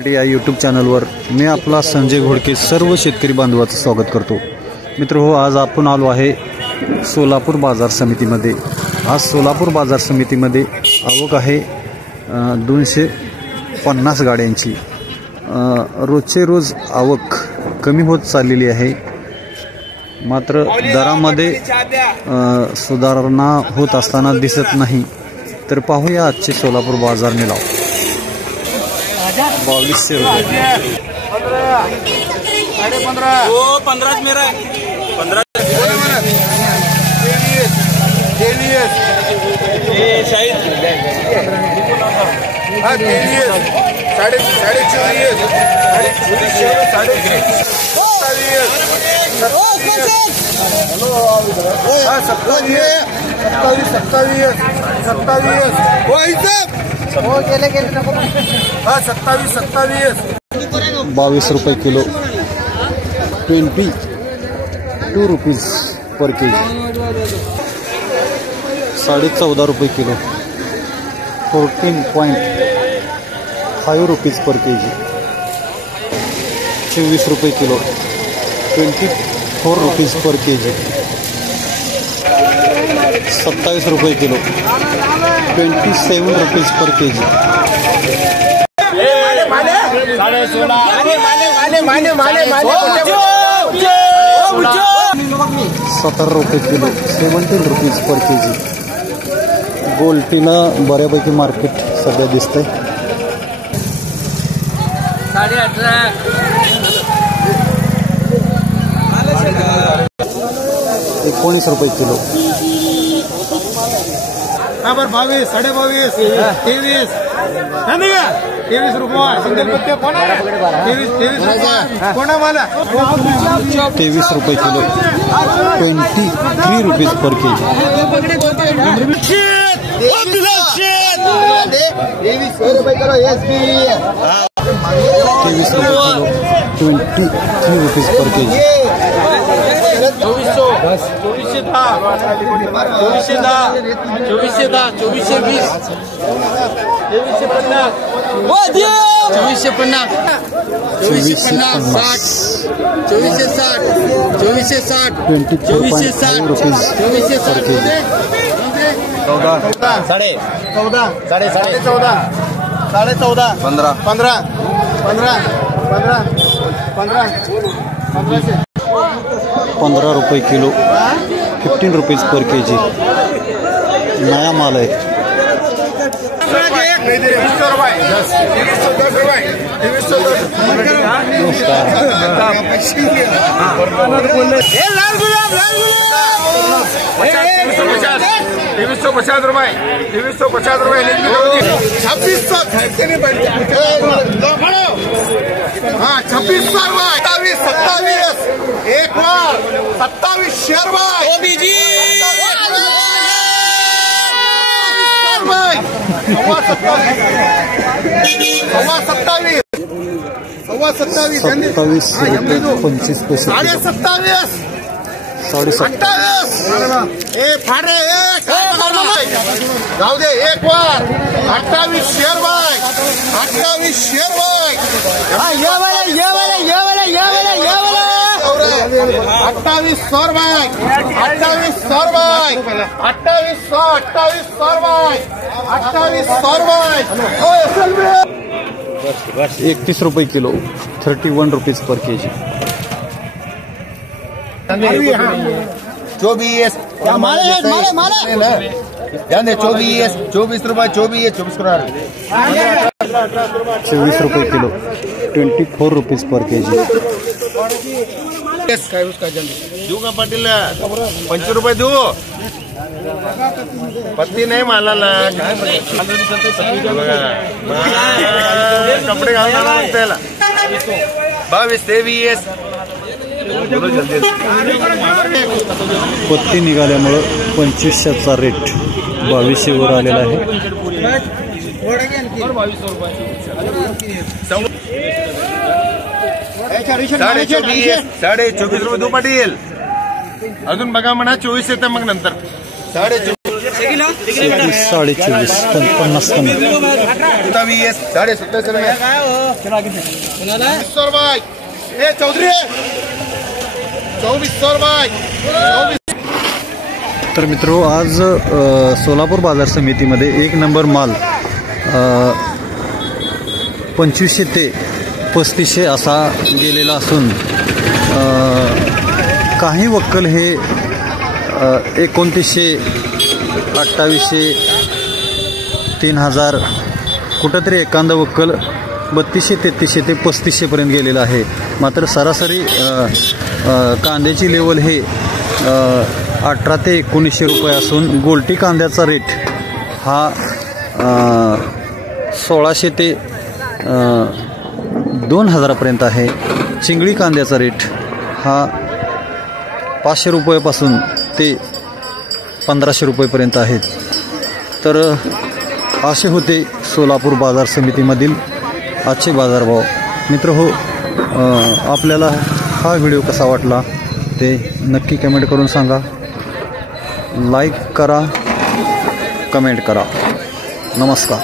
या यूट्यूब चॅनलवर मी आपला संजय घोडके सर्व शेतकरी बांधवांचं स्वागत करतो। मित्रहो, आज आपण आलो आहे सोलापूर बाजार समितीमध्ये। आज सोलापूर बाजार समितीमध्ये आवक आहे 250 गाड्यांची। रोजचे रोज आवक कमी होत चाललेली आहे, मात्र दरामध्ये सुधारणा होत असताना दिसत नाही। तर पाहूया आजचे सोलापूर बाजार निलाव। 2200 रुपये, 15 मेरा है, 15 ₹22 किलो, 22 रुपीज पर केजी। 14.5 रुपये किलो, 14.5 रुपीज पर केजी। 24 रुपये किलो, 24 रुपीज पर केजी। 27 रुपये किलो, 27 रुपीज पर केजी। 17 रुपये किलो, 17 रुपीज पर केजी। गोल्टीला बऱ्यापैकी मार्केट सध्या दिसतंय। 19 रुपये किलो। 22, 22.5, 23, 23 रुपये। सिंगल पत्ते कोण आहे? 23 रुपये कोण मला? 23 रुपये किलो, 23 रुपीज पर केजी। 23 रुपये kilo, 23 rupees per KG. 2410, 2410, 2410, 2420, 2450, 2450, 2450, 2460, 2460, 2460 rupees per KG. 14, 14.5, 14.5, 14.5, 15, 15, 15, 15, 15, 15, 15 रुपये किलो, 15 रुपीज पर केजी। नया माल है। 2350 रुपये, 2350 रुपये। 2600 हाँ, 2600 रुपये, 27, एक बार 27 शेयर भाई। सव्वा 27, 27, 27 रुपये 25 पैसे। 27.5, 28 फाटे जाऊ दे एक बार। 28 शेयर भाई, 28 शेयर भाई। 2800 रुपये, 2800 रुपये, 2800, 2800 रुपये, 2800 रुपये। 31 रुपये किलो, 31 रुपीज पर केजी। 24 ध्यान दे, 24 रुपये, 24 करोड़। 24 रुपये किलो, 24 रुपीज पर केजी। देऊ का पाटील? 25 रुपये देऊ? पत्ती नाही मालाला, काय कपडे घालणार त्याला। 22, 23 पत्ती निघाल्यामुळं 2500चा रेट 2200 वर आलेला आहे। 24.5 रुपये देऊ पाटील। अजून बघा म्हणा, 24 येतं मग नंतर। 24.5 24 50 कमी. 27 भाई ए चौधरी 24 भाई. तर मित्रो आज सोलापूर बाजार समितीमध्ये 1 नंबर माल 2500 ते 3500 असा गेलेला असून काही वक्कल हे 2900 2800 3000 कुठंतरी एखादं वक्कल 3200 3300 ते 3500 पर्यंत गेलेलं आहे. मात्र सरासरी कांद्याची लेवल हे 18 ते 1900 रुपये असून गोल्टी कांद्याचा रेट हा 1600 ते 2000 पर्यंत आहे. चिंगळी कांद्याचा रेट हा 500 रुपयापासून ते 1500 रुपयेपर्यंत आहेत. तर असे होते सोलापूर बाजार समितीमधील आजचे बाजारभाव. मित्र हो, आपल्याला हा व्हिडिओ कसा वाटला ते नक्की कमेंट करून सांगा. लाईक करा, कमेंट करा. नमस्कार.